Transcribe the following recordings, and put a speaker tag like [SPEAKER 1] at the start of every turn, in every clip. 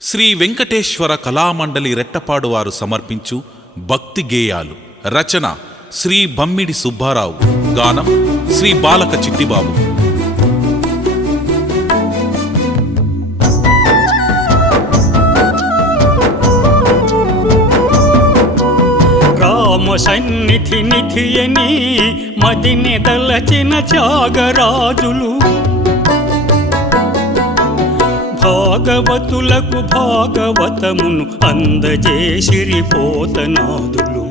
[SPEAKER 1] శ్రీ వెంకటేశ్వర కళామండలి రెట్టపాడు వారు సమర్పించు భక్తి గేయాలు. రచన శ్రీ బమ్మిడి సుబ్బారావు. గానం శ్రీ బాలక చిట్టిబాబు.
[SPEAKER 2] రామ సన్నిధి నిధియని మదిని దలచిన త్యాగరాజులు భాగవతులకు భాగవతమును అందజేసిరి పోతనాదులు.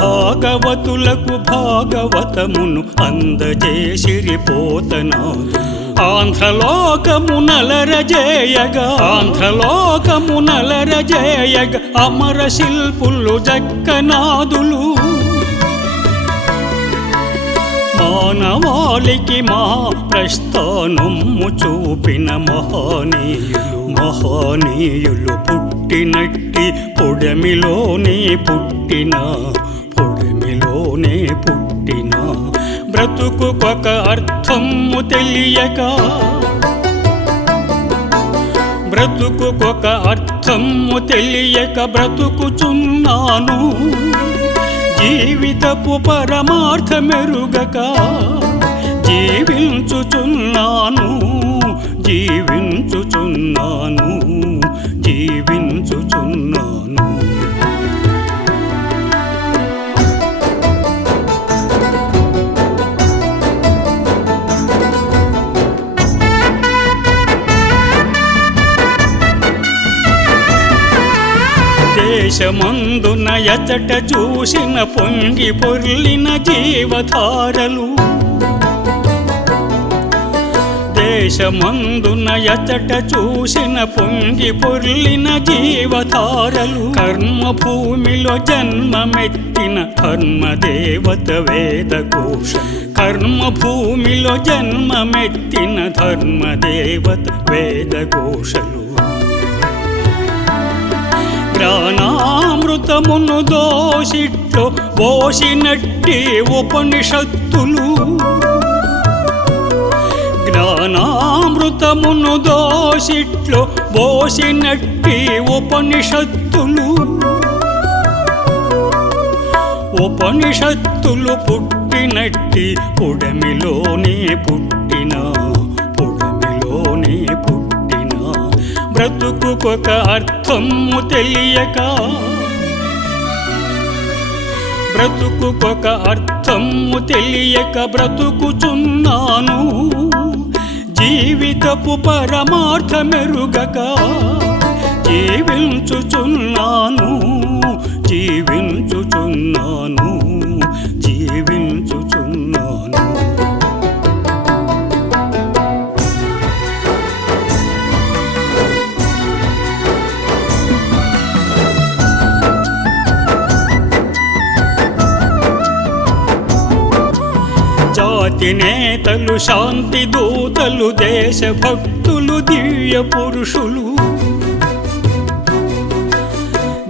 [SPEAKER 2] భాగవతులకు భాగవతమును అందజేసిరి పోతనాదులు. ఆంధ్రలోకమునలరజేయగా ఆంధ్రలోకమునలరజేయగా అమర శిల్పులు జక్కనాదులు. మానవాళికి మా ప్రస్థానము చూపిన మహనీయులు మహనీయులు పుట్టినట్టి పొడమిలోనే పుట్టిన పొడమిలోనే పుట్టిన. బ్రతుకుకొక అర్థము తెలియక బ్రతుకుకొక అర్థము తెలియక బ్రతుకుచున్నాను. జీవితపు పరమార్థమెరుగక జీవించుచున్నాను జీవించుచున్నాను. జీవించుచున్నాను దేశమందున ఎచ్చట చూసిన పొంగి పొర్లిన జీవధారలు. దేశమందున ఎచ్చట చూసిన పొంగి పొర్లిన జీవధారలు. కర్మభూమిలో జన్మమెత్తిన ధర్మదేవత వేదఘోష. కర్మభూమిలో జన్మమెత్తిన ధర్మదేవత వేదఘోషలు. అమృతమును దోషిట్లో పోసినట్టి ఉపనిషత్తులు. జ్ఞానామృతమును దోషిట్లో పోసినట్టి ఉపనిషత్తులు. ఉపనిషత్తులు పుట్టినట్టి పుడమిలోనే పుట్టిన పుడమిలోనే పుట్టిన. బ్రతుకుకొక అర్థము తెలియక బ్రతుకుకొక అర్థము తెలియక బ్రతుకుచున్నాను. జీవితపు పరమార్థమెరుగక జీవించు నేతలు శాంతి దూతలు దేశభక్తులు దివ్య పురుషులు.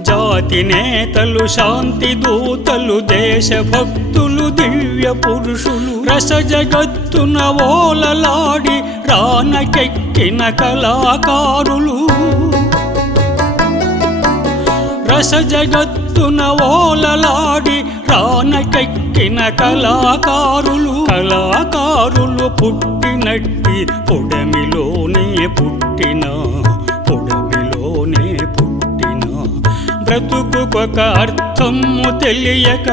[SPEAKER 2] జాతి నేతలు శాంతి దూతలు దేశభక్తులు దివ్య పురుషులు. రస జగత్తున ఓలలాడి రానకెక్కిన కళాకారులు. రస జగత్తున ఓలలాడి రానకెక్కిన కళాకారులు. కళాకారులు పుట్టినట్టి పొడమిలోనే పుట్టిన పొడమిలోనే పుట్టిన. బ్రతుకుకొక అర్థము తెలియక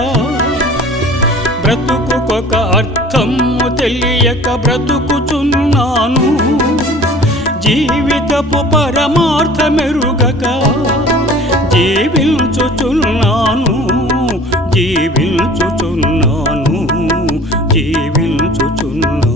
[SPEAKER 2] బ్రతుకుకొక అర్థము తెలియక బ్రతుకుచున్నాను. జీవితపు పరమార్థమెరుగక జీవించుచున్నాను జీవించుచున్నాను జీవించుచున్నాను.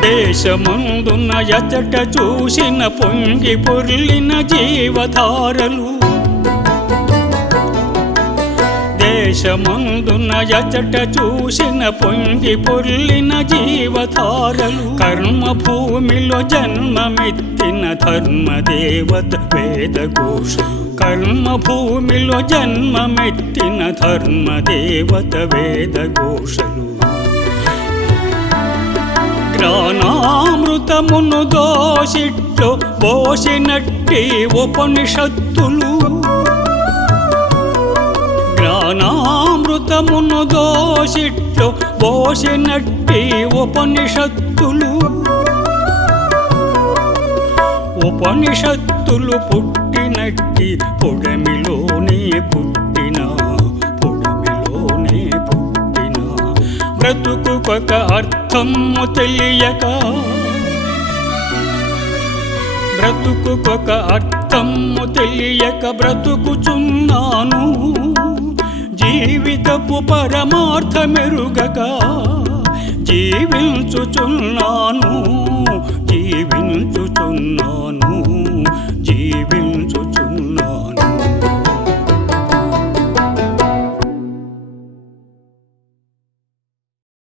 [SPEAKER 2] దేశమందున్న ఎచ్చట చూసిన పొంగి పొర్లిన జీవధారలు దేశమందున ఎచట చూసిన పొంగి పొర్లిన జీవధారలు. కర్మ భూమిలో జన్మమెత్తిన ధర్మదేవత వేదఘోషలు కర్మ భూమిలో జన్మమెత్తిన ధర్మదేవత వేదఘోషలు జ్ఞానామృతమును దోషిట్లో పోసినట్టి ఉపనిషత్తులు జ్ఞానామృతమును దోషిట్లు పోసినట్టి ఉపనిషత్తులు. ఉపనిషత్తులు పుట్టినట్టి పొడమిలోనే పుట్టిన పొడమిలోనే పుట్టిన. బ్రతుకుకొక అర్థము తెలియక బ్రతుకుకొక అర్థము తెలియక బ్రతుకుచున్నాను. జీవితపు పరమార్థమెరుగక జీవించుచున్నాను జీవించుచున్నాను.